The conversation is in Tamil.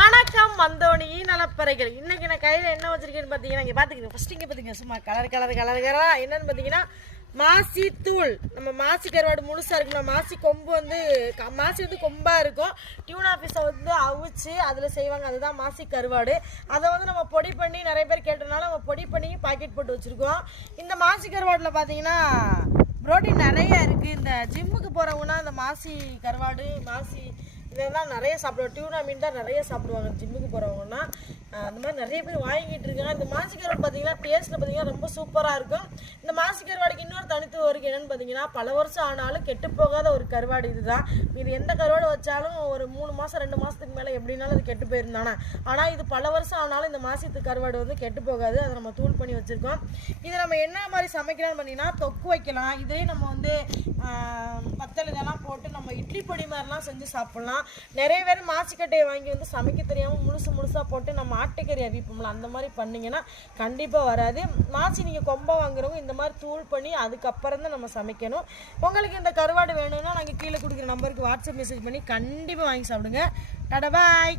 வணக்கம் மந்தோனி நலப்பறைகள். இன்னைக்கு நான் கையில் என்ன வச்சிருக்கேன்னு பார்த்தீங்கன்னா, இங்கே பார்த்துக்கங்க. ஃபர்ஸ்ட் இங்கே பார்த்தீங்க, சும்மா கலரா என்னன்னு பார்த்தீங்கன்னா மாசி தூள். நம்ம மாசி கருவாடு முழுசாக இருக்கும்ல, மாசி கொம்பு வந்து மாசி வந்து கொம்பாக இருக்கும். டியூனா ஃபிஷ்ஷை வந்து அவிச்சு அதில் செய்வாங்க, அதுதான் மாசி கருவாடு. அதை வந்து நம்ம பொடி பண்ணி நிறைய பேர் கேட்டனால நம்ம பொடி பண்ணி பாக்கெட் போட்டு வச்சுருக்கோம். இந்த மாசி கருவாடில் பார்த்தீங்கன்னா புரோட்டீன் நிறைய இருக்குது. இந்த ஜிம்முக்கு போகிறவங்கன்னா இந்த மாசி கருவாடு மாசி இதெல்லாம் நிறைய சாப்பிடுவோம். டியூனா மீன் தான் நிறைய சாப்பிடுவாங்க ஜிம்முக்கு போகிறவங்கன்னா. அந்த மாதிரி நிறைய பேர் வாங்கிட்டு இருக்காங்க. இந்த மாசி கருவாடு பார்த்தீங்கன்னா டேஸ்ட்டில் பார்த்தீங்கன்னா ரொம்ப சூப்பராக இருக்கும். இந்த மாசி கருவாடுக்கு இன்னொரு தனித்துவம் இருக்குது. என்னென்னு பார்த்தீங்கன்னா பல வருஷம் ஆனாலும் கெட்டு போகாத ஒரு கருவாடு இதுதான். இது எந்த கருவாடு வச்சாலும் ஒரு 3 மாதம் 2 மாதத்துக்கு மேலே எப்படின்னாலும் அது கெட்டு போயிருந்தானே. ஆனால் இது பல வருஷம் ஆனாலும் இந்த மாசி கருவாடு வந்து கெட்டு போகாது. அதை நம்ம தூள் பண்ணி வச்சுருக்கோம். இதை நம்ம என்ன மாதிரி சமைக்கலாம்னு பார்த்தீங்கன்னா தொக்கு வைக்கலாம். இதே நம்ம வந்து பத்தல் இதெல்லாம் போட்டு நம்ம இட்லி பொடி மாதிரிலாம் செஞ்சு சாப்பிட்லாம். நிறைய பேர் மாசிக்கட்டையை வாங்கி வந்து சமைக்க தெரியாமல் முழுசாக போட்டு நம்ம ஆட்டுக்கறி அவிப்போம்ல, அந்த மாதிரி பண்ணிங்கன்னா கண்டிப்பாக வராது. மாசி நீங்கள் கொம்பை வாங்குறவங்க இந்த மாதிரி தூள் பண்ணி அதுக்கப்புறம் தான் நம்ம சமைக்கணும். உங்களுக்கு இந்த கருவாடு வேணும்னா நாங்கள் கீழே கொடுக்குற நம்பருக்கு வாட்ஸ்அப் மெசேஜ் பண்ணி கண்டிப்பாக வாங்கி சாப்பிடுங்க. டாடா பாய்.